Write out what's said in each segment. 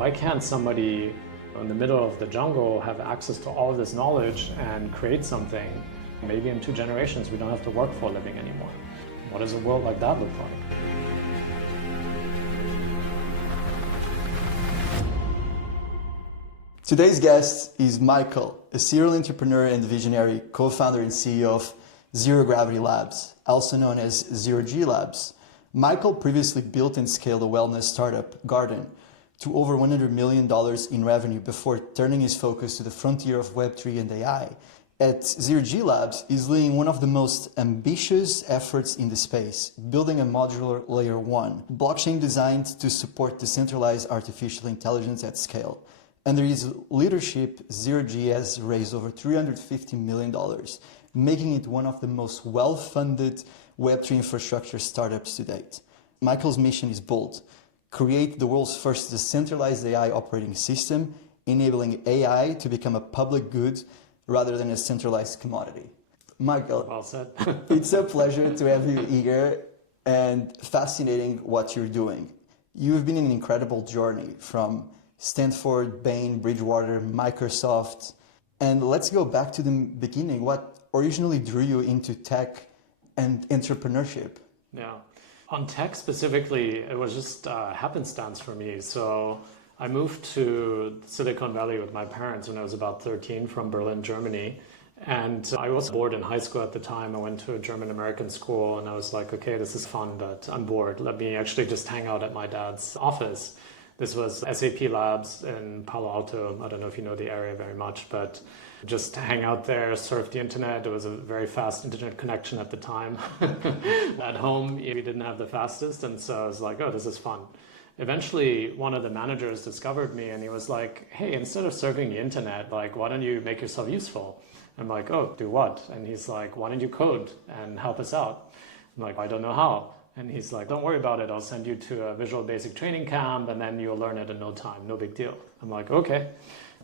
Why can't somebody in the middle of the jungle have access to all of this knowledge and create something? Maybe in 2 generations we don't have to work for a living anymore. What does a world like that look like? Today's guest is Michael, a serial entrepreneur and visionary, co-founder and CEO of Zero Gravity Labs, also known as Zero G Labs. Michael previously built and scaled a wellness startup, Garden, to over $100 million in revenue before turning his focus to the frontier of Web3 and AI. At Zero G Labs, he's leading one of the most ambitious efforts in the space, building a modular layer 1, blockchain designed to support decentralized artificial intelligence at scale. Under his leadership, Zero G has raised over $350 million, making it one of the most well-funded Web3 infrastructure startups to date. Michael's mission is bold: create the world's first decentralized AI operating system, enabling AI to become a public good rather than a centralized commodity. Michael, Well said. it's a pleasure to have you here and fascinating what you're doing. You've been in an incredible journey from Stanford, Bain, Bridgewater, Microsoft. And let's go back to the beginning. What originally drew you into tech and entrepreneurship? Yeah. On tech specifically, it was just happenstance for me. So I moved to Silicon Valley with my parents when I was about 13 from Berlin, Germany. And I was bored in high school at the time. I went to a German-American school and I was like, okay, this is fun, but I'm bored. Let me actually just hang out at my dad's office. This was SAP Labs in Palo Alto. I don't know if you know the area very much, but just hang out there, surf the internet. It was a very fast internet connection at the time. At home, we didn't have the fastest, and so I was like, oh, this is fun. Eventually, one of the managers discovered me, and he was like, hey, instead of surfing the internet, like, why don't you make yourself useful? I'm like, oh, do what? And he's like, why don't you code and help us out? I'm like, I don't know how. And he's like, don't worry about it. I'll send you to a Visual Basic training camp and then you'll learn it in no time. No big deal. I'm like, okay.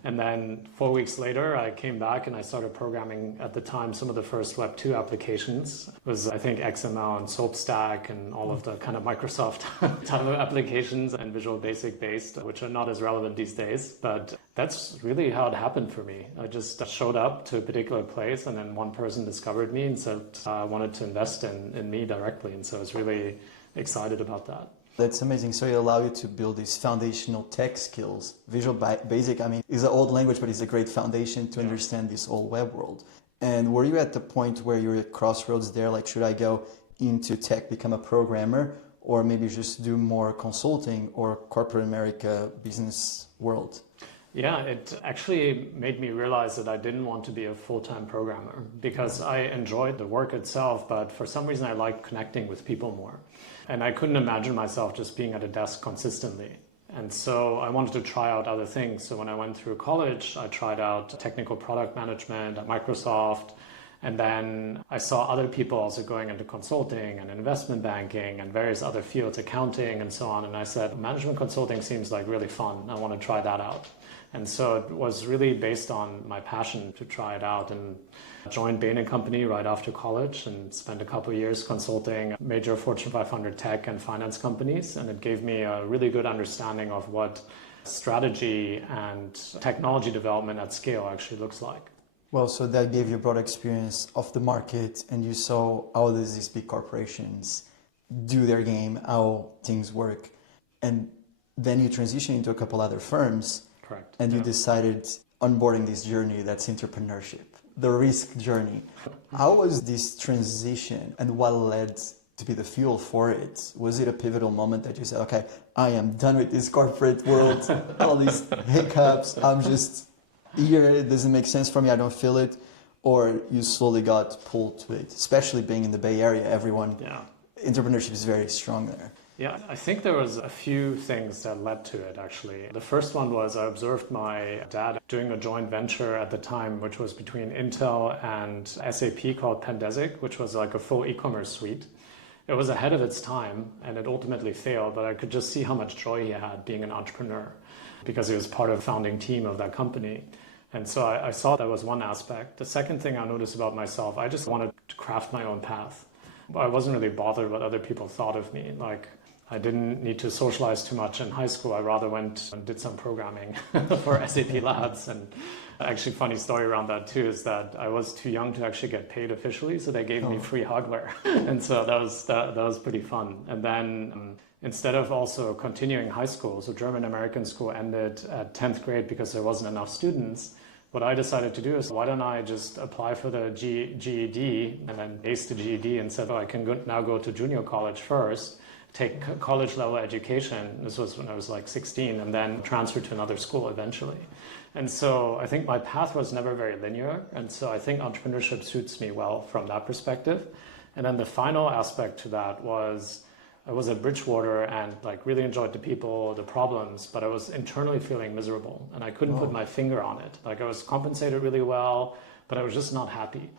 And then 4 weeks later, I came back and I started programming at the time some of the first Web 2 applications. It was, I think, XML and SoapStack and all of the kind of Microsoft type of applications and Visual Basic based, which are not as relevant these days. But that's really how it happened for me. I just showed up to a particular place and then one person discovered me and said, wanted to invest in me directly. And so I was really excited about that. That's amazing. So it allowed you to build these foundational tech skills. Visual Basic, I mean, is an old language, but it's a great foundation to understand this whole web world. And were you at the point where you're at crossroads there? Like, should I go into tech, become a programmer, or maybe just do more consulting or corporate America business world? Yeah, it actually made me realize that I didn't want to be a full-time programmer because I enjoyed the work itself, but for some reason I liked connecting with people more. And I couldn't imagine myself just being at a desk consistently. And so I wanted to try out other things. So when I went through college, I tried out technical product management at Microsoft. And then I saw other people also going into consulting and investment banking and various other fields, accounting and so on. And I said, management consulting seems like really fun. I want to try that out. And so it was really based on my passion to try it out, and joined Bain & Company right after college and spent a couple of years consulting major Fortune 500 tech and finance companies. And it gave me a really good understanding of what strategy and technology development at scale actually looks like. Well, so that gave you a broad experience of the market and you saw how does these big corporations do their game, how things work. And then you transition into a couple other firms. Correct. And you decided onboarding this journey, that's entrepreneurship, the risk journey. How was this transition and what led to be the fuel for it? Was it a pivotal moment that you said, okay, I am done with this corporate world, all these hiccups, I'm just here, it doesn't make sense for me, I don't feel it? Or you slowly got pulled to it, especially being in the Bay Area, entrepreneurship is very strong there. Yeah, I think there was a few things that led to it, actually. The first one was I observed my dad doing a joint venture at the time, which was between Intel and SAP called Pandesic, which was like a full e-commerce suite. It was ahead of its time, and it ultimately failed, but I could just see how much joy he had being an entrepreneur because he was part of the founding team of that company. And so I saw that was one aspect. The second thing I noticed about myself, I just wanted to craft my own path. I wasn't really bothered what other people thought of me. Like, I didn't need to socialize too much in high school. I rather went and did some programming for SAP Labs. And actually, funny story around that too is that I was too young to actually get paid officially, so they gave me free hardware, and so that was pretty fun. And then instead of also continuing high school, so German American school ended at 10th grade because there wasn't enough students. What I decided to do is, why don't I just apply for the GED and then ace the GED and said, oh, I can now go to junior college first, take college level education. This was when I was like 16, and then transfer to another school eventually. And so I think my path was never very linear. And so I think entrepreneurship suits me well from that perspective. And then the final aspect to that was, I was at Bridgewater and like really enjoyed the people, the problems, but I was internally feeling miserable and I couldn't put my finger on it. Like I was compensated really well, but I was just not happy.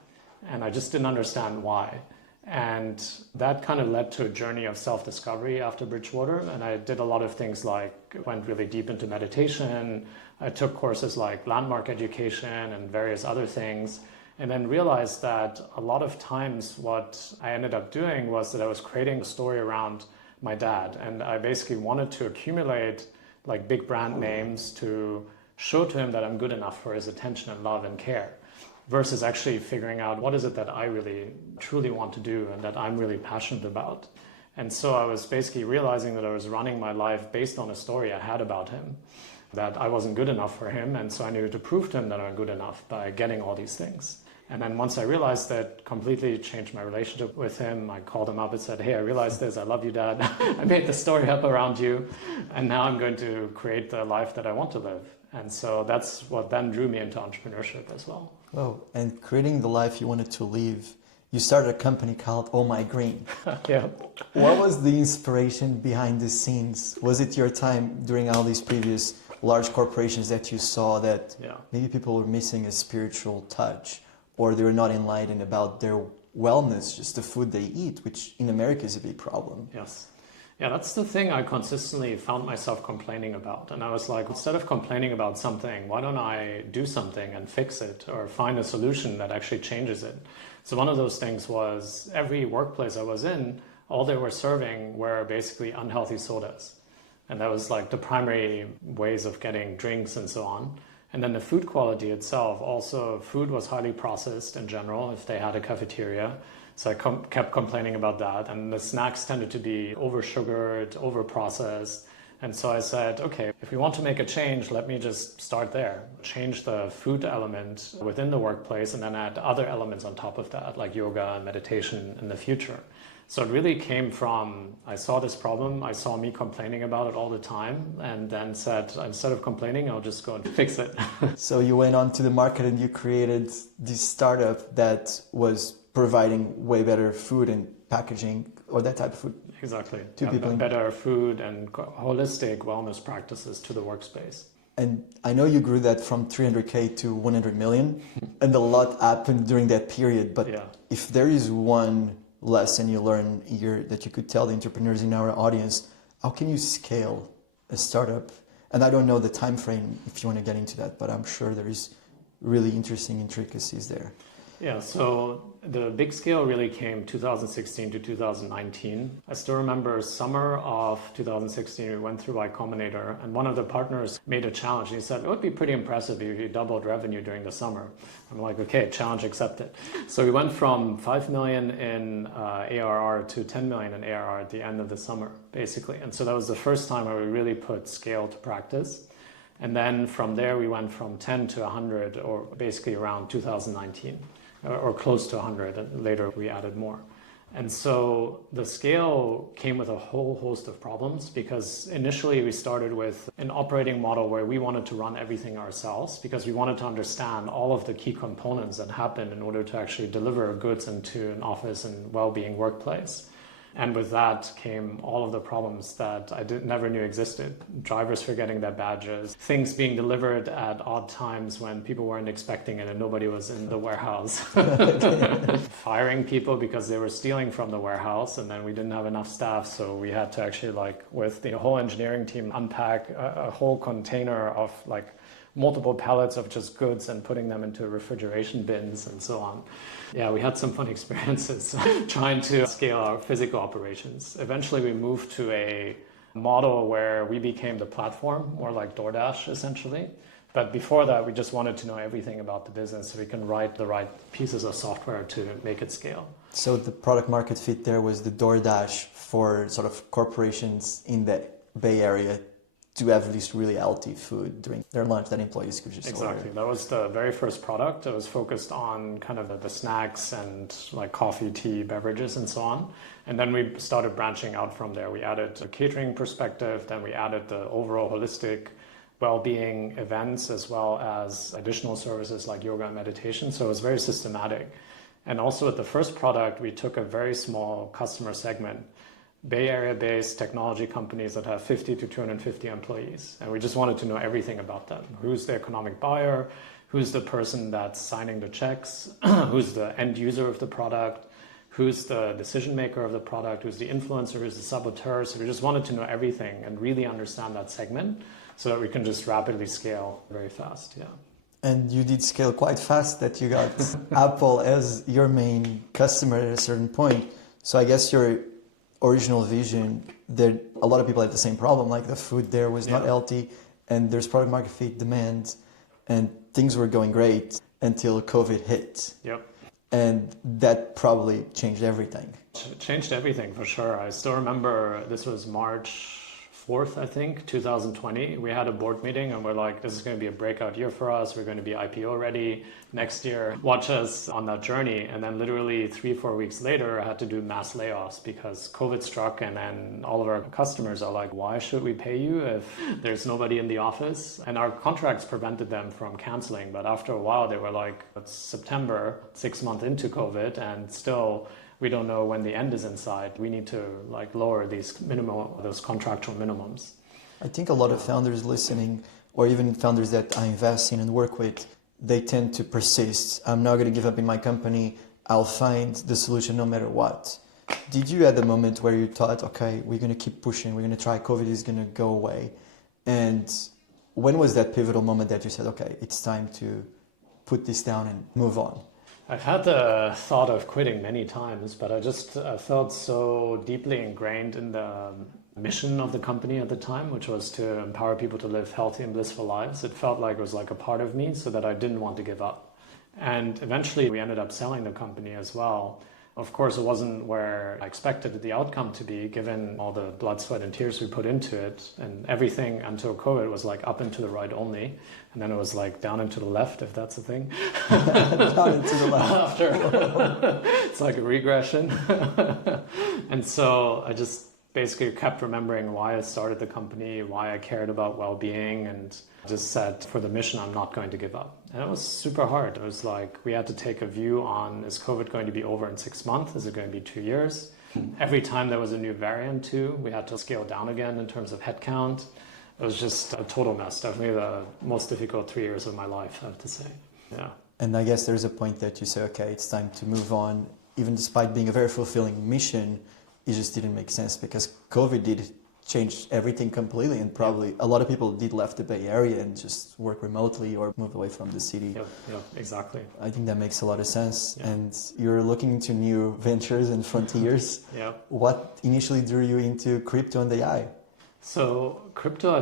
And I just didn't understand why. And that kind of led to a journey of self-discovery after Bridgewater. And I did a lot of things like went really deep into meditation. I took courses like landmark education and various other things. And then realized that a lot of times what I ended up doing was that I was creating a story around my dad. And I basically wanted to accumulate like big brand names to show to him that I'm good enough for his attention and love and care, versus actually figuring out what is it that I really truly want to do and that I'm really passionate about. And so I was basically realizing that I was running my life based on a story I had about him, that I wasn't good enough for him. And so I needed to prove to him that I'm good enough by getting all these things. And then once I realized that, completely changed my relationship with him. I called him up and said, hey, I realized this. I love you, Dad. I made the story up around you. And now I'm going to create the life that I want to live. And so that's what then drew me into entrepreneurship as well. Oh, and creating the life you wanted to live, you started a company called Oh My Green. Yeah. What was the inspiration behind the scenes? Was it your time during all these previous large corporations that you saw that maybe people were missing a spiritual touch, or they were not enlightened about their wellness, just the food they eat, which in America is a big problem? Yes. Yeah, that's the thing I consistently found myself complaining about. And I was like, instead of complaining about something, why don't I do something and fix it or find a solution that actually changes it? So one of those things was every workplace I was in, all they were serving were basically unhealthy sodas. And that was like the primary ways of getting drinks and so on. And then the food quality itself, also food was highly processed in general if they had a cafeteria. So I kept complaining about that. And the snacks tended to be over-sugared, over-processed. And so I said, okay, if we want to make a change, let me just start there. Change the food element within the workplace and then add other elements on top of that, like yoga and meditation in the future. So it really came from, I saw this problem, I saw me complaining about it all the time, and then said, instead of complaining, I'll just go and fix it. So you went on to the market and you created this startup that was providing way better food and packaging, or that type of food. Exactly. To people. Better food and holistic wellness practices to the workspace. And I know you grew that from 300K to 100 million, and a lot happened during that period. But if there is one lesson you learn here that you could tell the entrepreneurs in our audience, how can you scale a startup? And I don't know the time frame if you want to get into that, but I'm sure there is really interesting intricacies there. Yeah, so the big scale really came 2016 to 2019. I still remember summer of 2016, we went through Y Combinator, and one of the partners made a challenge. He said, it would be pretty impressive if you doubled revenue during the summer. I'm like, okay, challenge accepted. So we went from 5 million in ARR to 10 million in ARR at the end of the summer, basically. And so that was the first time where we really put scale to practice. And then from there, we went from 10 to 100, or basically around 2019. Or close to 100, and later we added more. And so the scale came with a whole host of problems, because initially we started with an operating model where we wanted to run everything ourselves, because we wanted to understand all of the key components that happen in order to actually deliver goods into an office and well-being workplace. And with that came all of the problems that I never knew existed. Drivers forgetting their badges, things being delivered at odd times when people weren't expecting it and nobody was in the warehouse. Firing people because they were stealing from the warehouse, and then we didn't have enough staff, so we had to actually, like, with the whole engineering team, unpack a whole container of like multiple pallets of just goods and putting them into refrigeration bins and so on. Yeah, we had some fun experiences trying to scale our physical operations. Eventually, we moved to a model where we became the platform, more like DoorDash, essentially. But before that, we just wanted to know everything about the business so we can write the right pieces of software to make it scale. So the product market fit there was the DoorDash for sort of corporations in the Bay Area to have at least really healthy food during their lunch that employees could just Exactly. order. That was the very first product. It was focused on kind of the snacks and like coffee, tea, beverages, and so on. And then we started branching out from there. We added a catering perspective, then we added the overall holistic well-being events as well as additional services like yoga and meditation. So it was very systematic. And also with the first product, we took a very small customer segment, Bay Area-based technology companies that have 50 to 250 employees. And we just wanted to know everything about them. Who's the economic buyer? Who's the person that's signing the checks? Who's the end user of the product? Who's the decision maker of the product? Who's the influencer? Who's the saboteur? So we just wanted to know everything and really understand that segment so that we can just rapidly scale very fast. Yeah. And you did scale quite fast that you got Apple as your main customer at a certain point. So I guess your original vision, that a lot of people had the same problem, like the food there was not healthy and there's product market fit demand and things were going great until COVID hit. Yep. And that probably changed everything. Changed everything for sure. I still remember this was March 4th, I think, 2020. We had a board meeting and we're like, this is going to be a breakout year for us. We're going to be IPO ready next year. Watch us on that journey. And then literally 3-4 weeks later, I had to do mass layoffs because COVID struck. And then all of our customers are like, why should we pay you if there's nobody in the office? And our contracts prevented them from canceling. But after a while, they were like, it's September, 6 months into COVID, and still we don't know when the end is in sight. We need to like lower those contractual minimums. I think a lot of founders listening, or even founders that I invest in and work with, they tend to persist. I'm not going to give up in my company. I'll find the solution no matter what. Did you at the moment where you thought, okay, we're going to keep pushing, we're going to try, COVID is going to go away? And when was that pivotal moment that you said, okay, it's time to put this down and move on? I've had the thought of quitting many times, but I just felt so deeply ingrained in the mission of the company at the time, which was to empower people to live healthy and blissful lives. It felt like it was like a part of me, so that I didn't want to give up. And eventually we ended up selling the company as well. Of course, it wasn't where I expected the outcome to be, given all the blood, sweat, and tears we put into it. And everything until COVID was like up and to the right only. And then it was like down and to the left, if that's a thing. Down and to the left. After, it's like a regression. And so I just basically kept remembering why I started the company, why I cared about well-being, and just said, for the mission, I'm not going to give up. And it was super hard. It was like, we had to take a view on, is COVID going to be over in 6 months? Is it going to be 2 years? Every time there was a new variant too, we had to scale down again in terms of headcount. It was just a total mess. Definitely the most difficult 3 years of my life, I have to say. Yeah. And I guess there's a point that you say, okay, it's time to move on. Even despite being a very fulfilling mission, it just didn't make sense because COVID did change everything completely, and probably a lot of people did left the Bay Area and just work remotely or move away from the city. Yeah, exactly. I think that makes a lot of sense. Yeah. And you're looking into new ventures and frontiers. Yeah. What initially drew you into crypto and AI? So crypto,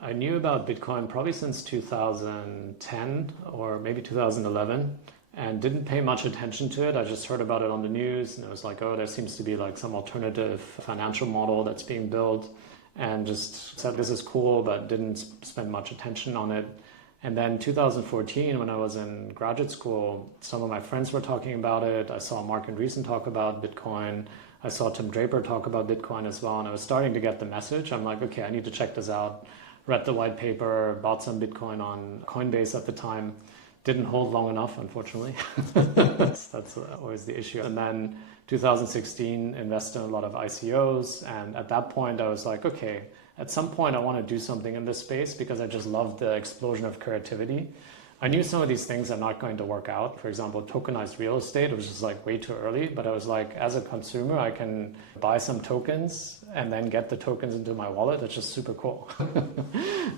I knew about Bitcoin probably since 2010 or maybe 2011. And didn't pay much attention to it. I just heard about it on the news and it was like, oh, there seems to be like some alternative financial model that's being built, and just said this is cool, but didn't spend much attention on it. And then 2014, when I was in graduate school, some of my friends were talking about it. I saw Mark Andreessen talk about Bitcoin. I saw Tim Draper talk about Bitcoin as well. And I was starting to get the message. I'm like, okay, I need to check this out. Read the white paper, bought some Bitcoin on Coinbase at the time. Didn't hold long enough, unfortunately. That's always the issue. And then 2016, invested in a lot of ICOs. And at that point, I was like, okay, at some point, I want to do something in this space because I just love the explosion of creativity. I knew some of these things are not going to work out. For example, tokenized real estate was just like way too early, but I was like, as a consumer, I can buy some tokens and then get the tokens into my wallet. That's just super cool.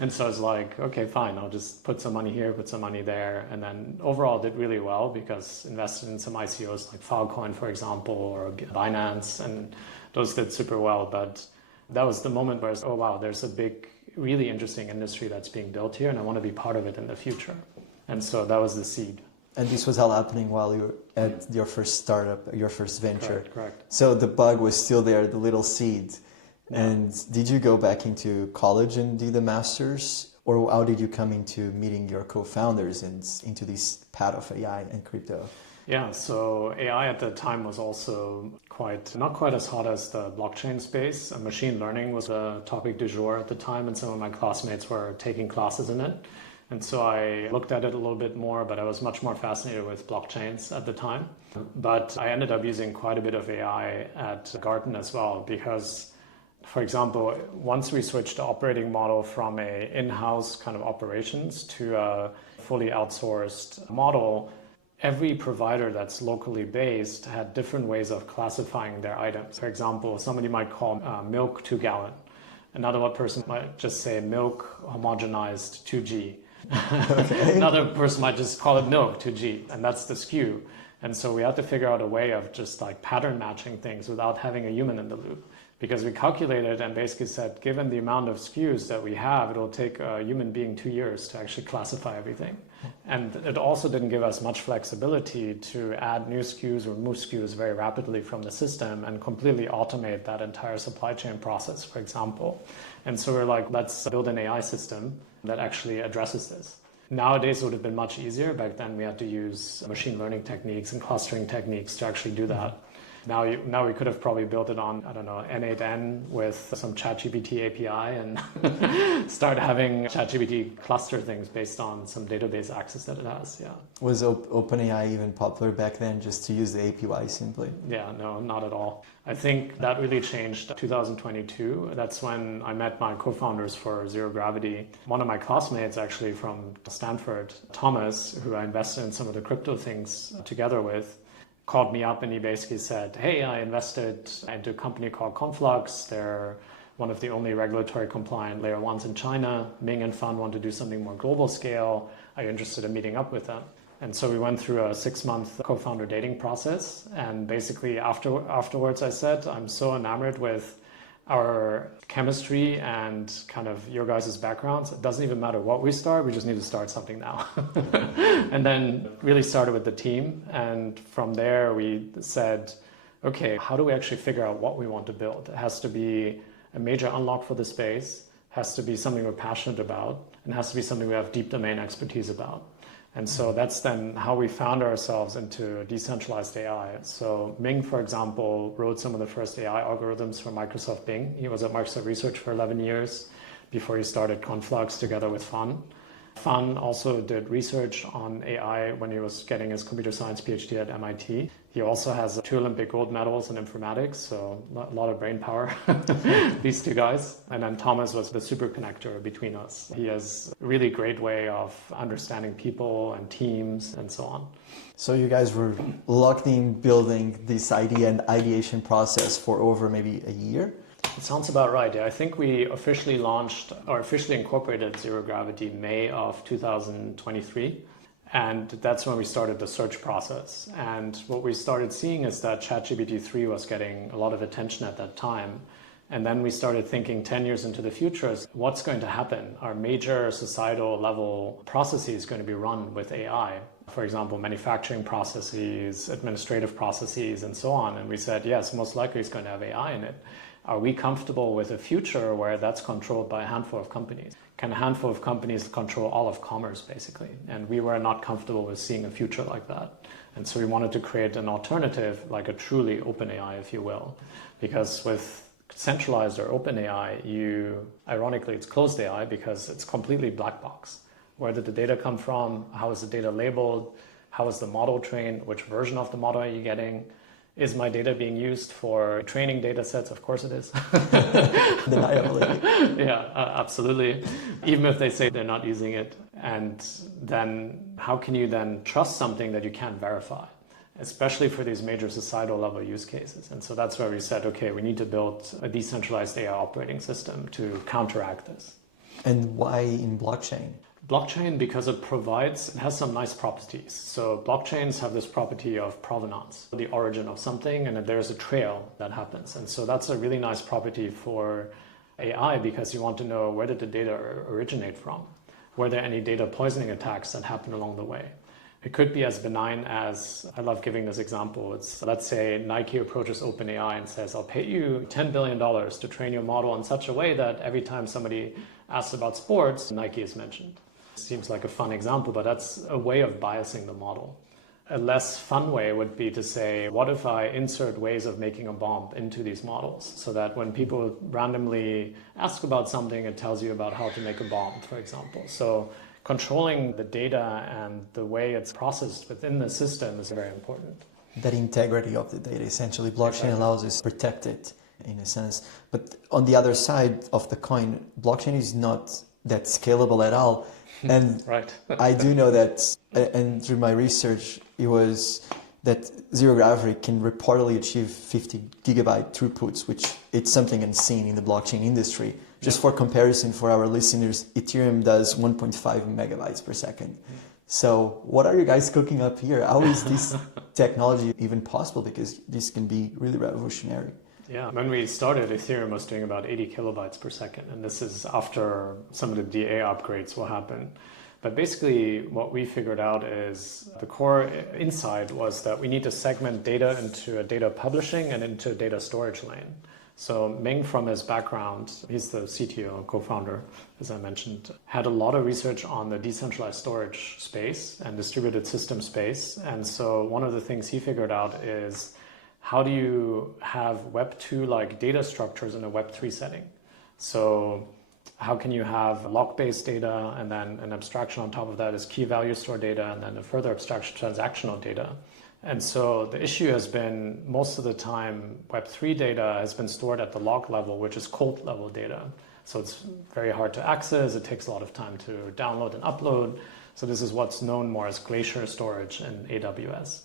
And so I was like, okay, fine, I'll just put some money here, put some money there. And then overall did really well because invested in some ICOs like Filecoin, for example, or Binance, and those did super well. But that was the moment where I was, oh wow, there's a big, really interesting industry that's being built here and I want to be part of it in the future. And so that was the seed. And this was all happening while you were at your first startup, your first venture. Correct. So the bug was still there, the little seed. Yeah. And did you go back into college and do the master's? Or how did you come into meeting your co-founders and into this path of AI and crypto? Yeah, so AI at the time was also not quite as hot as the blockchain space. Machine learning was a topic du jour at the time, and some of my classmates were taking classes in it. And so I looked at it a little bit more, but I was much more fascinated with blockchains at the time. But I ended up using quite a bit of AI at Garten as well, because, for example, once we switched the operating model from a in-house kind of operations to a fully outsourced model, every provider that's locally based had different ways of classifying their items. For example, somebody might call milk 2 gallon. Another person might just say milk homogenized 2G. Okay. Another person might just call it milk 2G, and that's the SKU. And so we had to figure out a way of just like pattern matching things without having a human in the loop. Because we calculated and basically said, given the amount of SKUs that we have, it'll take a human being 2 years to actually classify everything. And it also didn't give us much flexibility to add new SKUs or remove SKUs very rapidly from the system and completely automate that entire supply chain process, for example. And so we're like, let's build an AI system that actually addresses this. Nowadays, it would have been much easier. Back then, we had to use machine learning techniques and clustering techniques to actually do that. Now we could have probably built it on, I don't know, N8N with some ChatGPT API and start having ChatGPT cluster things based on some database access that it has, yeah. Was OpenAI even popular back then, just to use the API simply? Yeah, no, not at all. I think that really changed 2022. That's when I met my co-founders for Zero Gravity. One of my classmates actually from Stanford, Thomas, who I invested in some of the crypto things together with, called me up and he basically said, hey, I invested into a company called Conflux. They're one of the only regulatory compliant layer ones in China. Ming and Fan want to do something more global scale. Are you interested in meeting up with them? And so we went through a 6-month co-founder dating process. And basically afterwards I said, I'm so enamored with our chemistry and kind of your guys' backgrounds. It doesn't even matter what we start, we just need to start something now. And then really started with the team. And from there we said, okay, how do we actually figure out what we want to build? It has to be a major unlock for the space, has to be something we're passionate about, and has to be something we have deep domain expertise about. And so that's then how we found ourselves into decentralized AI. So Ming, for example, wrote some of the first AI algorithms for Microsoft Bing. He was at Microsoft Research for 11 years before he started Conflux together with Fan. Fan also did research on AI when he was getting his computer science PhD at MIT. He also has 2 Olympic gold medals in informatics, so a lot of brain power, these 2 guys. And then Thomas was the super connector between us. He has a really great way of understanding people and teams and so on. So you guys were locked in building this idea and ideation process for over maybe a year? It sounds about right. Yeah, I think we officially launched or officially incorporated Zero Gravity May of 2023. And that's when we started the search process. And what we started seeing is that ChatGPT 3 was getting a lot of attention at that time. And then we started thinking 10 years into the future, what's going to happen? Are major societal level processes going to be run with AI? For example, manufacturing processes, administrative processes, and so on. And we said, yes, most likely it's going to have AI in it. Are we comfortable with a future where that's controlled by a handful of companies? Can a handful of companies control all of commerce, basically? And we were not comfortable with seeing a future like that. And so we wanted to create an alternative, like a truly open AI, if you will. Because with centralized or open AI, ironically, it's closed AI because it's completely black box. Where did the data come from? How is the data labeled? How is the model trained? Which version of the model are you getting? Is my data being used for training data sets? Of course it is. Deniability. Yeah, absolutely. Even if they say they're not using it. And then how can you then trust something that you can't verify, especially for these major societal level use cases? And so that's where we said, okay, we need to build a decentralized AI operating system to counteract this. And why in blockchain? Blockchain, because it has some nice properties. So blockchains have this property of provenance, the origin of something, and that there's a trail that happens. And so that's a really nice property for AI, because you want to know, where did the data originate from? Were there any data poisoning attacks that happened along the way? It could be as benign as, I love giving this example, it's, let's say Nike approaches OpenAI and says, I'll pay you $10 billion to train your model in such a way that every time somebody asks about sports, Nike is mentioned. Seems like a fun example, but that's a way of biasing the model. A less fun way would be to say, what if I insert ways of making a bomb into these models, so that when people randomly ask about something, it tells you about how to make a bomb, for example. So controlling the data and the way it's processed within the system is very important. That integrity of the data, essentially, blockchain allows us to protect it in a sense. But on the other side of the coin, blockchain is not that scalable at all. And right. I do know that, and through my research, it was that zero gravity can reportedly achieve 50 gigabyte throughputs, which it's something unseen in the blockchain industry. Just for comparison, for our listeners, Ethereum does 1.5 megabytes per second. So what are you guys cooking up here? How is this technology even possible? Because this can be really revolutionary. Yeah, when we started, Ethereum was doing about 80 kilobytes per second, and this is after some of the DA upgrades will happen. But basically, what we figured out is the core insight was that we need to segment data into a data publishing and into a data storage lane. So Ming, from his background, he's the CTO and co-founder, as I mentioned, had a lot of research on the decentralized storage space and distributed system space. And so one of the things he figured out is, how do you have Web 2 like data structures in a Web 3 setting? So how can you have lock-based data, and then an abstraction on top of that is key value store data, and then a further abstraction transactional data? And so the issue has been, most of the time, Web 3 data has been stored at the log level, which is cold level data. So it's very hard to access. It takes a lot of time to download and upload. So this is what's known more as glacier storage in AWS.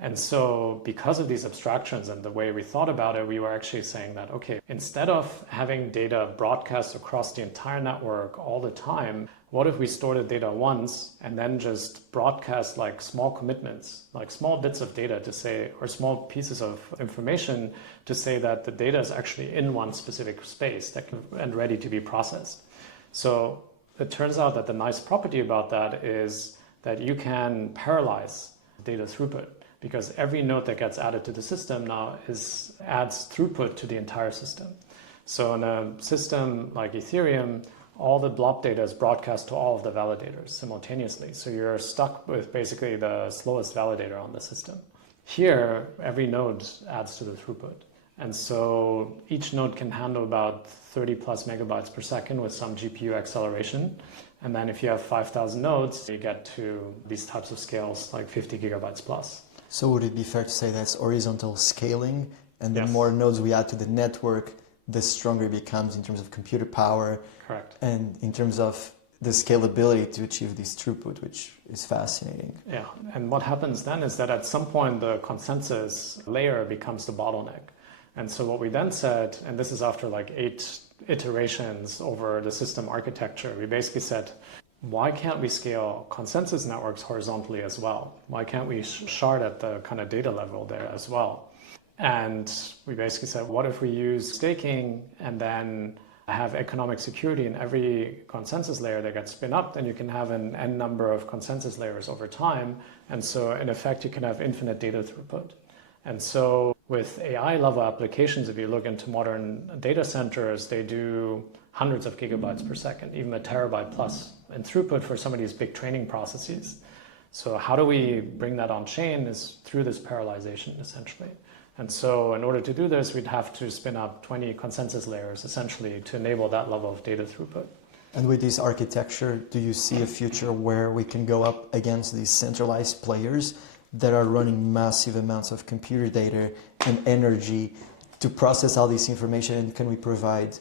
And so because of these abstractions and the way we thought about it, we were actually saying that, okay, instead of having data broadcast across the entire network all the time, what if we store the data once and then just broadcast like small commitments, like small bits of data to say, or small pieces of information to say that the data is actually in one specific space that and ready to be processed. So it turns out that the nice property about that is that you can parallelize data throughput, because every node that gets added to the system now adds throughput to the entire system. So in a system like Ethereum, all the blob data is broadcast to all of the validators simultaneously. So you're stuck with basically the slowest validator on the system. Here, every node adds to the throughput. And so each node can handle about 30 plus megabytes per second with some GPU acceleration. And then if you have 5,000 nodes, you get to these types of scales, like 50 gigabytes plus. So would it be fair to say that's horizontal scaling, and the Yes. more nodes we add to the network, the stronger it becomes in terms of computer power? Correct. And in terms of the scalability to achieve this throughput, which is fascinating. Yeah, and what happens then is that at some point the consensus layer becomes the bottleneck. And so what we then said, and this is after like 8 iterations over the system architecture, we basically said, why can't we scale consensus networks horizontally as well? Why can't we shard at the kind of data level there as well? And we basically said, what if we use staking and then have economic security in every consensus layer that gets spin up? Then you can have an n number of consensus layers over time. And so in effect, you can have infinite data throughput. And so with AI level applications, if you look into modern data centers, they do hundreds of gigabytes per second, even a terabyte plus in throughput for some of these big training processes. So how do we bring that on chain is through this parallelization, essentially. And so in order to do this, we'd have to spin up 20 consensus layers, essentially, to enable that level of data throughput. And with this architecture, do you see a future where we can go up against these centralized players that are running massive amounts of computer data and energy to process all this information, and can we provide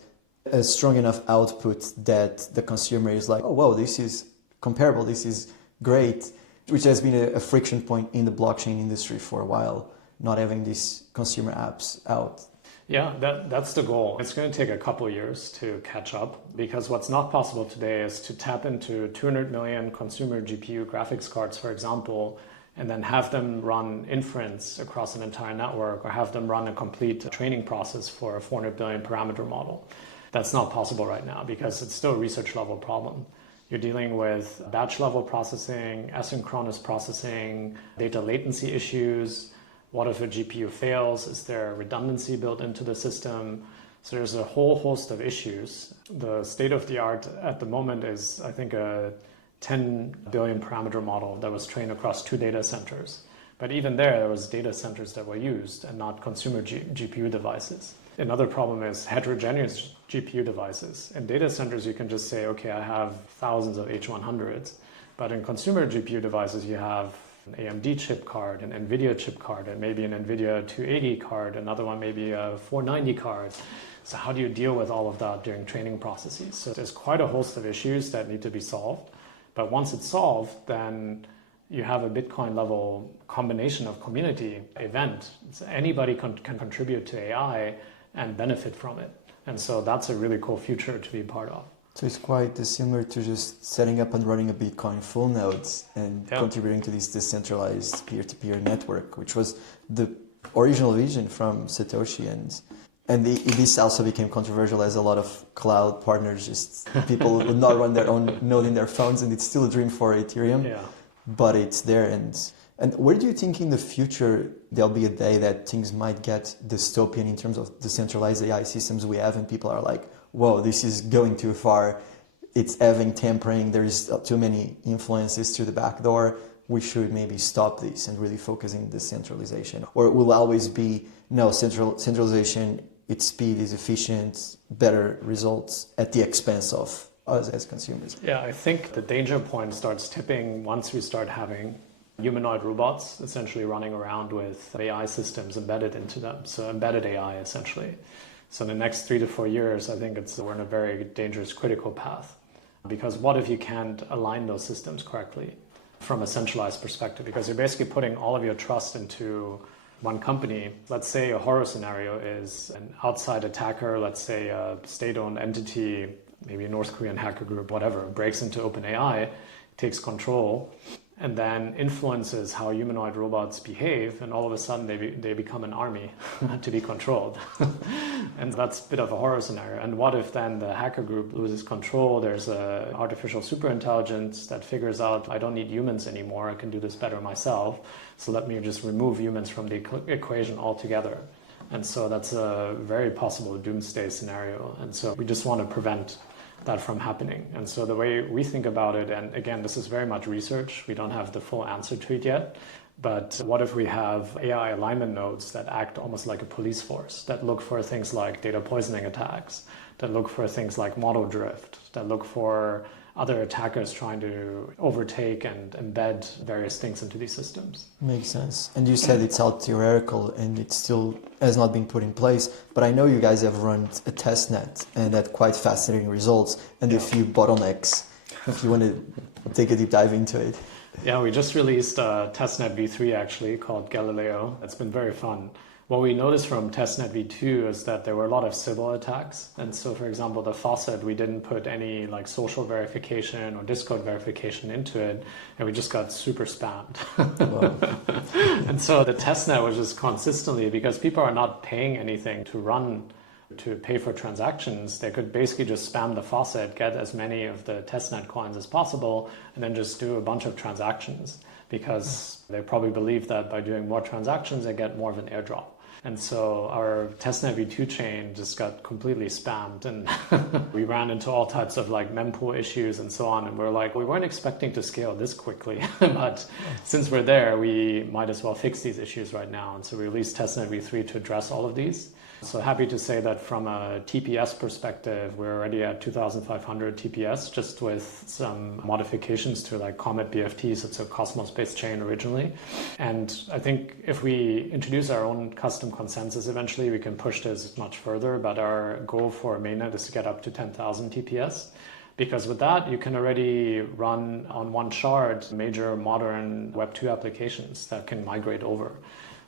a strong enough output that the consumer is like, oh, whoa, this is comparable, this is great, which has been a friction point in the blockchain industry for a while, not having these consumer apps out. Yeah, that's the goal. It's going to take a couple of years to catch up, because what's not possible today is to tap into 200 million consumer GPU graphics cards, for example, and then have them run inference across an entire network, or have them run a complete training process for a 400 billion parameter model. That's not possible right now because it's still a research level problem. You're dealing with batch level processing, asynchronous processing, data latency issues. What if a GPU fails? Is there redundancy built into the system? So there's a whole host of issues. The state of the art at the moment is, I think, a 10 billion parameter model that was trained across 2 data centers. But even there was data centers that were used and not consumer GPU devices. Another problem is heterogeneous GPU devices. In data centers, you can just say, okay, I have thousands of H100s. But in consumer GPU devices, you have an AMD chip card, an NVIDIA chip card, and maybe an NVIDIA 280 card, another one maybe a 490 card. So how do you deal with all of that during training processes? So there's quite a host of issues that need to be solved. But once it's solved, then you have a Bitcoin level combination of community event. So anybody can contribute to AI and benefit from it. And so that's a really cool future to be part of. So it's quite similar to just setting up and running a Bitcoin full nodes and contributing to this decentralized peer-to-peer network, which was the original vision from Satoshi. And this also became controversial as a lot of cloud partners, just people would not run their own node in their phones, and it's still a dream for Ethereum, but it's there. And where do you think in the future there'll be a day that things might get dystopian in terms of decentralized AI systems we have, and people are like, whoa, this is going too far, it's having tampering, there's too many influences through the back door, we should maybe stop this and really focus on decentralization? Or it will always be, no, centralization, its speed is efficient, better results at the expense of us as consumers? Yeah, I think the danger point starts tipping once we start having humanoid robots essentially running around with AI systems embedded into them. So embedded AI essentially. So in the next 3 to 4 years, I think we're in a very dangerous critical path. Because what if you can't align those systems correctly from a centralized perspective? Because you're basically putting all of your trust into one company. Let's say a horror scenario is an outside attacker, let's say a state-owned entity, maybe a North Korean hacker group, whatever, breaks into OpenAI, takes control, and then influences how humanoid robots behave, and all of a sudden they become an army to be controlled. And that's a bit of a horror scenario. And what if then the hacker group loses control? There's an artificial superintelligence that figures out, I don't need humans anymore, I can do this better myself, so let me just remove humans from the equation altogether. And so that's a very possible doomsday scenario. And so we just want to prevent that from happening. And so the way we think about it, and again, this is very much research, we don't have the full answer to it yet, but what if we have AI alignment nodes that act almost like a police force, that look for things like data poisoning attacks, that look for things like model drift, that look for other attackers trying to overtake and embed various things into these systems. Makes sense. And you said it's all theoretical and it still has not been put in place, but I know you guys have run a test net and had quite fascinating results and a few bottlenecks. If you want to take a deep dive into it. Yeah, we just released a testnet v3 actually called Galileo. It's been very fun. What we noticed from testnet v2 is that there were a lot of Sybil attacks. And so, for example, the faucet, we didn't put any like social verification or Discord verification into it, and we just got super spammed. And so the testnet was just consistently, because people are not paying anything to pay for transactions, they could basically just spam the faucet, get as many of the testnet coins as possible, and then just do a bunch of transactions, because they probably believe that by doing more transactions, they get more of an airdrop. And so our testnet v2 chain just got completely spammed, and we ran into all types of like mempool issues and so on. And we're like, we weren't expecting to scale this quickly, but since we're there, we might as well fix these issues right now. And so we released testnet v3 to address all of these. So happy to say that from a TPS perspective, we're already at 2,500 TPS, just with some modifications to like Comet BFT, so it's a Cosmos-based chain originally. And I think if we introduce our own custom consensus, eventually we can push this much further. But our goal for mainnet is to get up to 10,000 TPS. Because with that, you can already run on one shard major modern Web2 applications that can migrate over.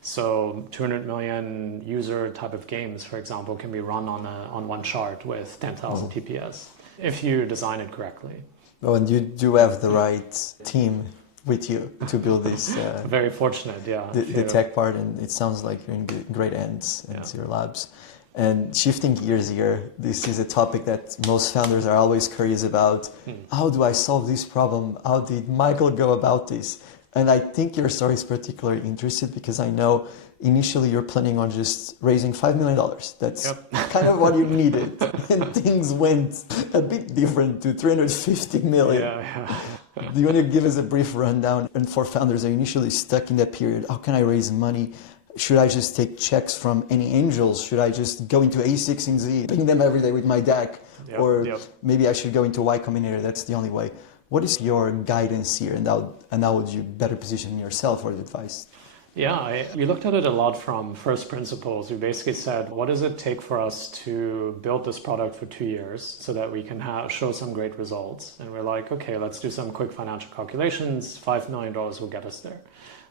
So 200 million user type of games, for example, can be run on one shard with 10,000 TPS if you design it correctly. Oh, and you do have the right team with you to build this. Very fortunate, yeah. The tech part, and it sounds like you're in great hands at Zero Labs. And shifting gears here, this is a topic that most founders are always curious about. How do I solve this problem? How did Michael go about this? And I think your story is particularly interesting because I know initially you're planning on just raising $5 million. That's kind of what you needed. And things went a bit different to 350 million. Yeah. Do you want to give us a brief rundown? And for founders that are initially stuck in that period, how can I raise money? Should I just take checks from any angels? Should I just go into A6 and Z, ping them every day with my deck? Maybe I should go into Y Combinator. That's the only way. What is your guidance here, and how would you better position yourself for the advice? Yeah, we looked at it a lot from first principles. We basically said, what does it take for us to build this product for 2 years so that we can show some great results? And we're like, okay, let's do some quick financial calculations. $5 million will get us there.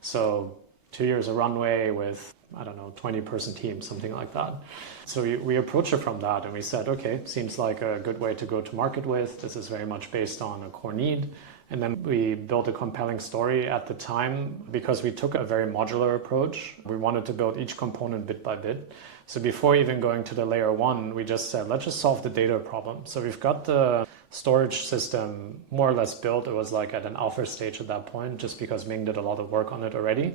So 2 years of runway with, 20-person team, something like that. So we approached it from that, and we said, okay, seems like a good way to go to market with. This is very much based on a core need. And then we built a compelling story at the time because we took a very modular approach. We wanted to build each component bit by bit. So before even going to the layer one, we just said, let's just solve the data problem. So we've got the storage system more or less built. It was like at an alpha stage at that point, just because Ming did a lot of work on it already.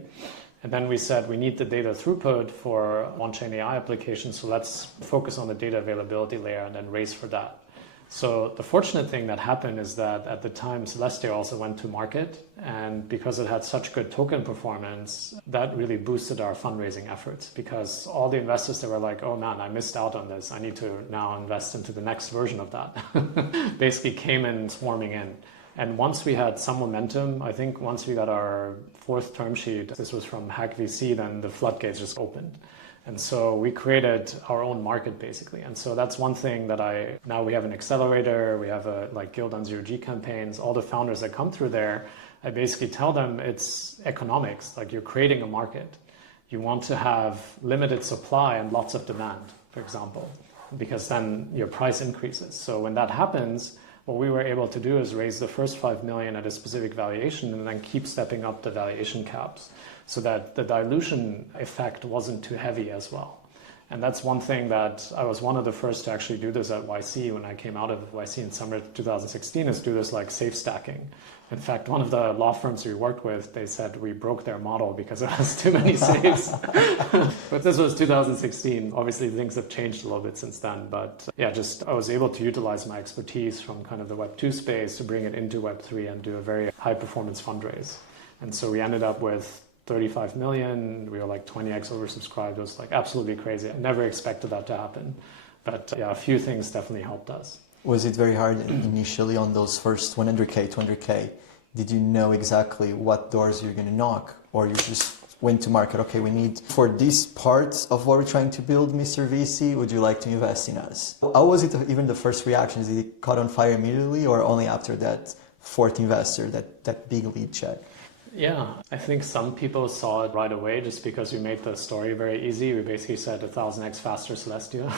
And then we said we need the data throughput for onchain AI applications. So let's focus on the data availability layer and then race for that. So the fortunate thing that happened is that at the time, Celestia also went to market. And because it had such good token performance, that really boosted our fundraising efforts, because all the investors, they were like, oh man, I missed out on this. I need to now invest into the next version of that. Basically came in swarming in. And once we had some momentum, I think once we got our fourth term sheet, this was from Hack VC, then the floodgates just opened. And so we created our own market basically. And so that's one thing that now we have an accelerator, we have a guild on zero G campaigns, all the founders that come through there, I basically tell them it's economics, like you're creating a market. You want to have limited supply and lots of demand, for example, because then your price increases. So when that happens, what we were able to do is raise the first 5 million at a specific valuation and then keep stepping up the valuation caps so that the dilution effect wasn't too heavy as well. And that's one thing that I was one of the first to actually do this at YC when I came out of YC in summer 2016, is do this like safe stacking. In fact, one of the law firms we worked with, they said we broke their model because it has too many safes. But this was 2016. Obviously, things have changed a little bit since then. But yeah, I was able to utilize my expertise from kind of the Web2 space to bring it into Web3 and do a very high performance fundraise. And so we ended up with 35 million. We were like 20x oversubscribed. It was like absolutely crazy. I never expected that to happen. But yeah, a few things definitely helped us. Was it very hard initially on those first 100K, 200K? Did you know exactly what doors you're going to knock? Or you just went to market, okay, we need, for this part of what we're trying to build, Mr. VC, would you like to invest in us? How was it even the first reactions? Did it caught on fire immediately or only after that fourth investor, that big lead check? Yeah, I think some people saw it right away just because we made the story very easy. We basically said 1000x faster Celestia.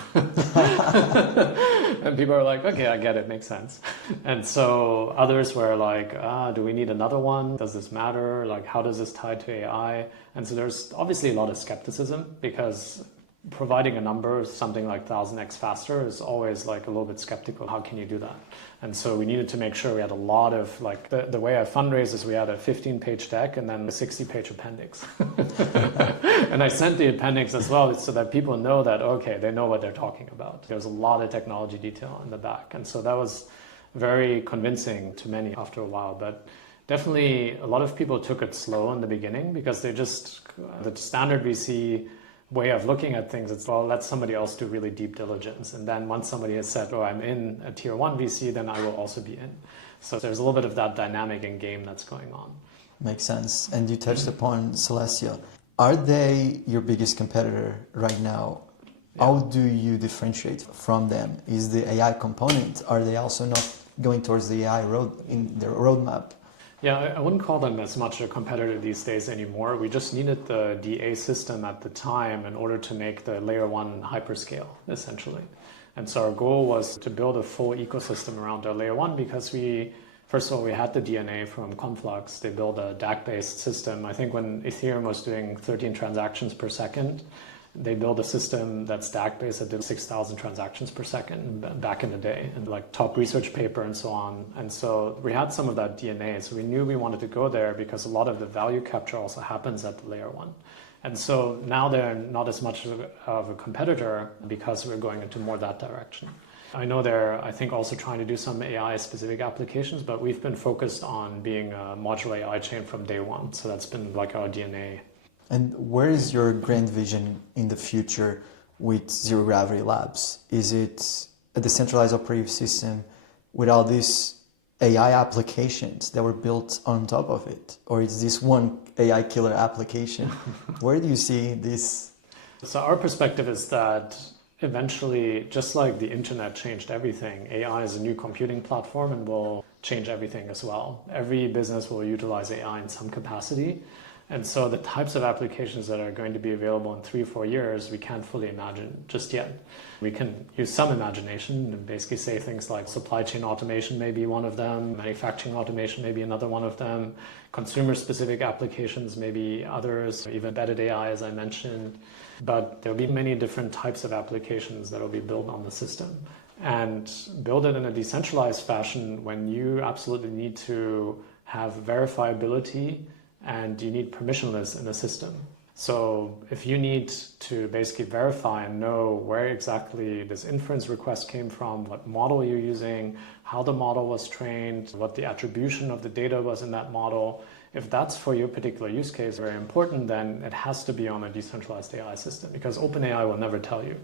And people are like, okay, I get it, makes sense. And so others were like, do we need another one? Does this matter? Like, how does this tie to AI? And so there's obviously a lot of skepticism because providing a number, something like 1000x faster, is always like a little bit skeptical. How can you do that? And so we needed to make sure we had a lot of, like, the way I fundraised is we had a 15-page deck and then a 60-page appendix. And I sent the appendix as well so that people know that, okay, they know what they're talking about. There's a lot of technology detail in the back. And so that was very convincing to many after a while. But definitely a lot of people took it slow in the beginning because they just, the standard VC way of looking at things, it's, well, let somebody else do really deep diligence. And then once somebody has said, oh, I'm in a tier 1 VC, then I will also be in. So there's a little bit of that dynamic and game that's going on. Makes sense. And you touched upon Celestia. Are they your biggest competitor right now? Yeah. How do you differentiate from them? Is the AI component, are they also not going towards the AI in their roadmap? Yeah, I wouldn't call them as much a competitor these days anymore. We just needed the DA system at the time in order to make the layer 1 hyperscale, essentially. And so our goal was to build a full ecosystem around our layer 1 because first of all, we had the DNA from Conflux. They built a DAC-based system. I think when Ethereum was doing 13 transactions per second, they built a system that's DAC-based that did 6,000 transactions per second back in the day, and like top research paper and so on. And so we had some of that DNA. So we knew we wanted to go there because a lot of the value capture also happens at the layer 1. And so now they're not as much of a competitor because we're going into more that direction. I know they're, I think, also trying to do some AI-specific applications, but we've been focused on being a modular AI chain from day one. So that's been like our DNA. And where is your grand vision in the future with Zero Gravity Labs? Is it a decentralized operating system with all these AI applications that were built on top of it? Or is this one AI killer application? Where do you see this? So our perspective is that eventually, just like the internet changed everything, AI is a new computing platform and will change everything as well. Every business will utilize AI in some capacity. And so the types of applications that are going to be available in 3 or 4 years, we can't fully imagine just yet. We can use some imagination and basically say things like supply chain automation may be one of them, manufacturing automation may be another one of them, consumer-specific applications may be others, even embedded AI, as I mentioned. But there'll be many different types of applications that will be built on the system. And build it in a decentralized fashion when you absolutely need to have verifiability and you need permissionless in the system. So if you need to basically verify and know where exactly this inference request came from, what model you're using, how the model was trained, what the attribution of the data was in that model, if that's for your particular use case very important, then it has to be on a decentralized AI system because OpenAI will never tell you.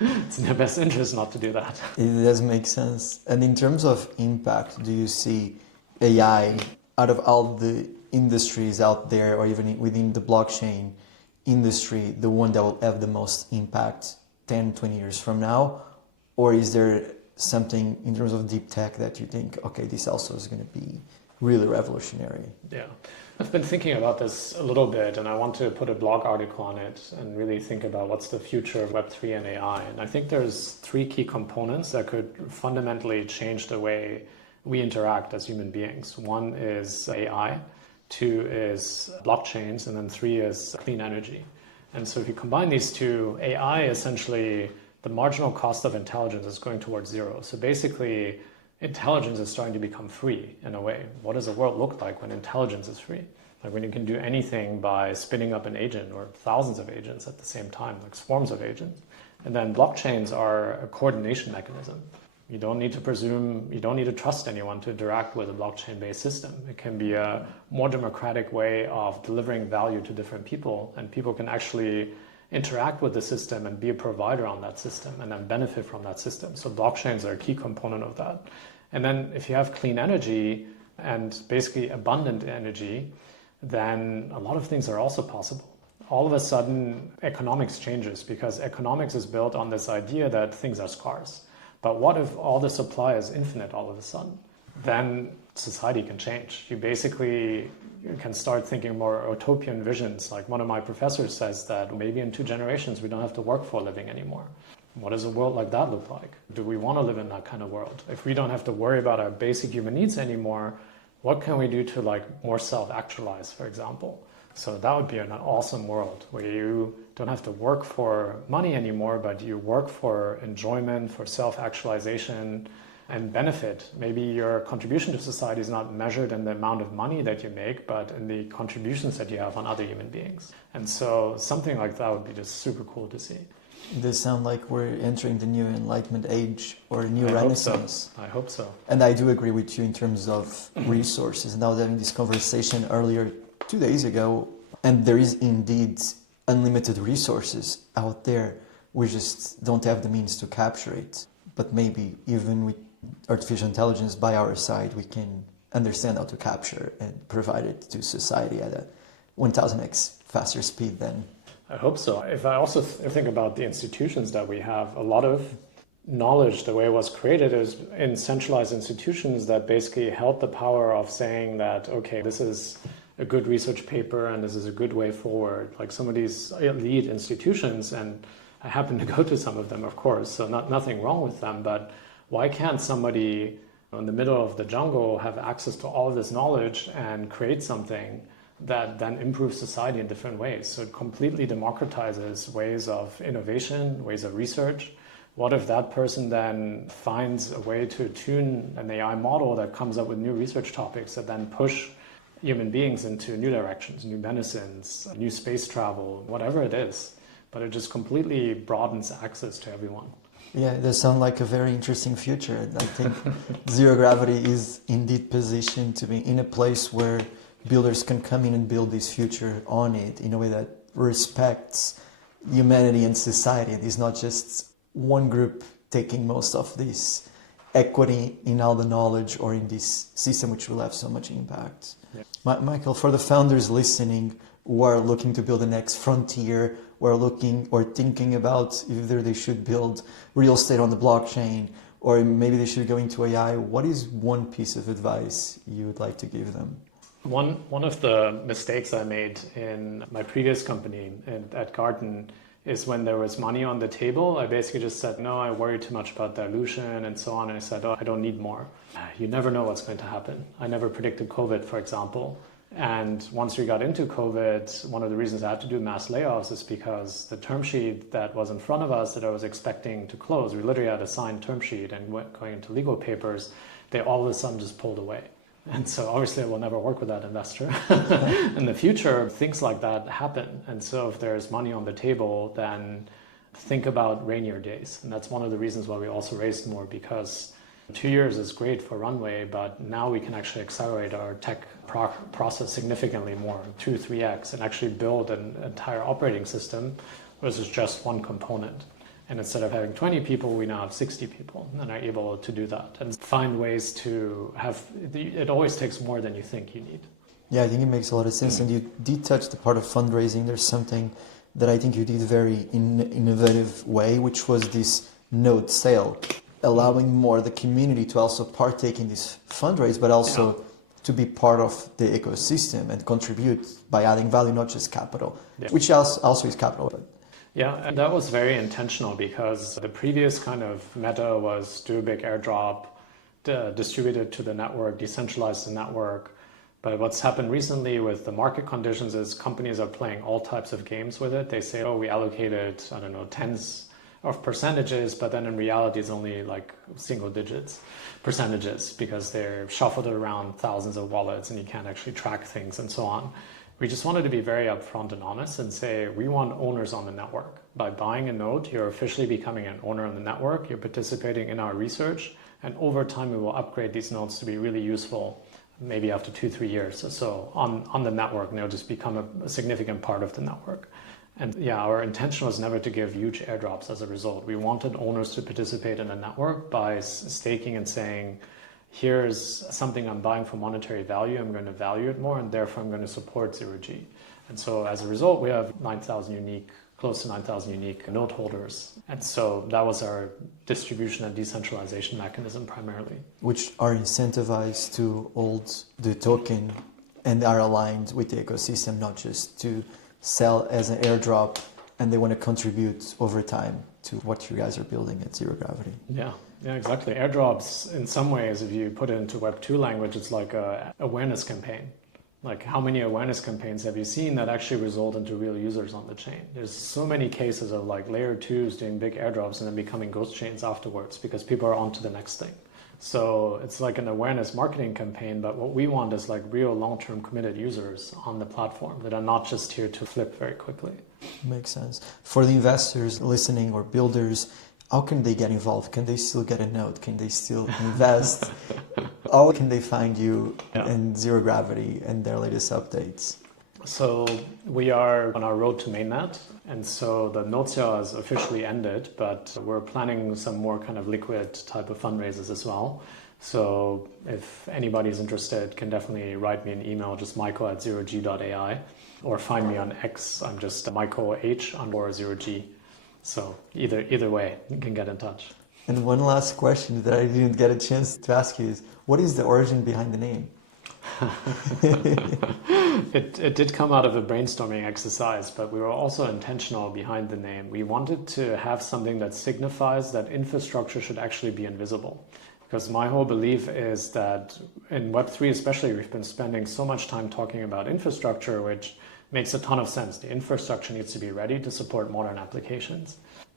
It's in their best interest not to do that. It does make sense. And in terms of impact, do you see AI out of all the industries out there, or even within the blockchain industry, the one that will have the most impact 10, 20 years from now? Or is there something in terms of deep tech that you think, okay, this also is going to be really revolutionary? Yeah, I've been thinking about this a little bit, and I want to put a blog article on it and really think about what's the future of Web3 and AI. And I think there's 3 key components that could fundamentally change the way we interact as human beings. 1 is AI, 2 is blockchains, and then 3 is clean energy. And so if you combine these 2, AI, essentially, the marginal cost of intelligence is going towards 0. So basically, intelligence is starting to become free in a way. What does the world look like when intelligence is free? Like when you can do anything by spinning up an agent or thousands of agents at the same time, like swarms of agents. And then blockchains are a coordination mechanism. You don't need to presume, you don't need to trust anyone to interact with a blockchain-based system. It can be a more democratic way of delivering value to different people, and people can actually interact with the system and be a provider on that system and then benefit from that system. So blockchains are a key component of that. And then if you have clean energy and basically abundant energy, then a lot of things are also possible. All of a sudden, economics changes because economics is built on this idea that things are scarce. But what if all the supply is infinite all of a sudden? Then society can change. You can start thinking more utopian visions. Like one of my professors says that maybe in 2 generations we don't have to work for a living anymore. What does a world like that look like? Do we want to live in that kind of world? If we don't have to worry about our basic human needs anymore, what can we do to more self-actualize, for example? So that would be an awesome world where you don't have to work for money anymore, but you work for enjoyment, for self-actualization and benefit. Maybe your contribution to society is not measured in the amount of money that you make, but in the contributions that you have on other human beings. And so something like that would be just super cool to see. Does sound like we're entering the new Enlightenment age or a new Renaissance. I hope so. And I do agree with you in terms of resources. And I was having this conversation earlier 2 days ago, and there is indeed unlimited resources out there. We just don't have the means to capture it. But maybe even with artificial intelligence by our side, we can understand how to capture and provide it to society at a 1000x faster speed than. I hope so. If I also think about the institutions that we have, a lot of knowledge, the way it was created, is in centralized institutions that basically held the power of saying that, okay, this is a good research paper and this is a good way forward. Like some of these elite institutions, and I happen to go to some of them, of course, so nothing wrong with them, but why can't somebody in the middle of the jungle have access to all of this knowledge and create something that then improves society in different ways? So it completely democratizes ways of innovation, ways of research. What if that person then finds a way to tune an AI model that comes up with new research topics that then push human beings into new directions, new medicines, new space travel, whatever it is. But it just completely broadens access to everyone. Yeah, it does sound like a very interesting future. I think zero gravity is indeed positioned to be in a place where builders can come in and build this future on it in a way that respects humanity and society. It is not just one group taking most of this equity in all the knowledge or in this system which will have so much impact. Yeah. Michael, for the founders listening who are looking to build the next frontier, who are looking or thinking about either they should build real estate on the blockchain or maybe they should go into AI, what is one piece of advice you would like to give them? One of the mistakes I made in my previous company at Garten is when there was money on the table, I basically just said, no, I worry too much about dilution and so on. And I said, oh, I don't need more. You never know what's going to happen. I never predicted COVID, for example. And once we got into COVID, one of the reasons I had to do mass layoffs is because the term sheet that was in front of us that I was expecting to close, we literally had a signed term sheet and going into legal papers, they all of a sudden just pulled away. And so obviously I will never work with that investor. In the future, things like that happen. And so if there's money on the table, then think about rainier days. And that's one of the reasons why we also raised more, because 2 years is great for runway, but now we can actually accelerate our tech process significantly more, 2-3x, and actually build an entire operating system versus just one component. And instead of having 20 people, we now have 60 people and are able to do that and find ways to have, it always takes more than you think you need. Yeah, I think it makes a lot of sense. And you did touch the part of fundraising. There's something that I think you did very innovative way, which was this node sale, allowing more the community to also partake in this fundraise, but also to be part of the ecosystem and contribute by adding value, not just capital, which also is capital. But yeah, and that was very intentional because the previous kind of meta was do a big airdrop, distribute it to the network, decentralize the network. But what's happened recently with the market conditions is companies are playing all types of games with it. They say, oh, we allocated, I don't know, tens of percentages, but then in reality it's only like single digits percentages because they're shuffled around thousands of wallets and you can't actually track things and so on. We just wanted to be very upfront and honest and say we want owners on the network. By buying a node, you're officially becoming an owner on the network, you're participating in our research, and over time we will upgrade these nodes to be really useful, maybe after 2-3 years or so on the network, and they'll just become a significant part of the network. And yeah, our intention was never to give huge airdrops as a result. We wanted owners to participate in the network by staking and saying, here's something I'm buying for monetary value, I'm going to value it more, and therefore I'm going to support 0G. And so as a result, we have close to 9,000 unique node holders. And so that was our distribution and decentralization mechanism primarily. Which are incentivized to hold the token and are aligned with the ecosystem, not just to sell as an airdrop, and they want to contribute over time to what you guys are building at Zero Gravity. Yeah, exactly. Airdrops, in some ways, if you put it into Web2 language, it's like an awareness campaign. Like, how many awareness campaigns have you seen that actually result into real users on the chain? There's so many cases of like layer 2s doing big airdrops and then becoming ghost chains afterwards because people are on to the next thing. So it's like an awareness marketing campaign, but what we want is like real long-term committed users on the platform that are not just here to flip very quickly. Makes sense. For the investors listening or builders, how can they get involved? Can they still get a note? Can they still invest? How can they find you in Zero Gravity and their latest updates? So we are on our road to mainnet, and so the node sale has officially ended, but we're planning some more kind of liquid type of fundraisers as well. So if anybody's interested, can definitely write me an email, just michael@zerog.ai, or find me on X. I'm just michaelh_0g. So either way, you can get in touch. And one last question that I didn't get a chance to ask you is, what is the origin behind the name? It did come out of a brainstorming exercise, but we were also intentional behind the name. We wanted to have something that signifies that infrastructure should actually be invisible. Because my whole belief is that in Web3 especially, we've been spending so much time talking about infrastructure, which makes a ton of sense. The infrastructure needs to be ready to support modern applications.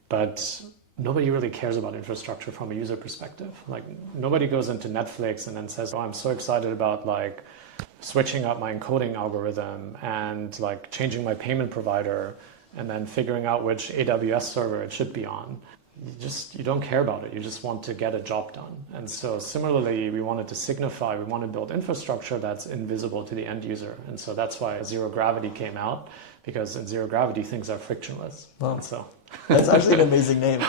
But nobody really cares about infrastructure from a user perspective. Like, nobody goes into Netflix and then says, oh, I'm so excited about like switching up my encoding algorithm and like changing my payment provider and then figuring out which AWS server it should be on. You don't care about it. You just want to get a job done. And so similarly, we wanted to signify, we want to build infrastructure that's invisible to the end user. And so that's why Zero Gravity came out, because in Zero Gravity, things are frictionless. Wow. And so that's actually an amazing name.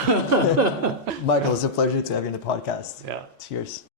Michael, it's a pleasure to have you in the podcast. Yeah. Cheers.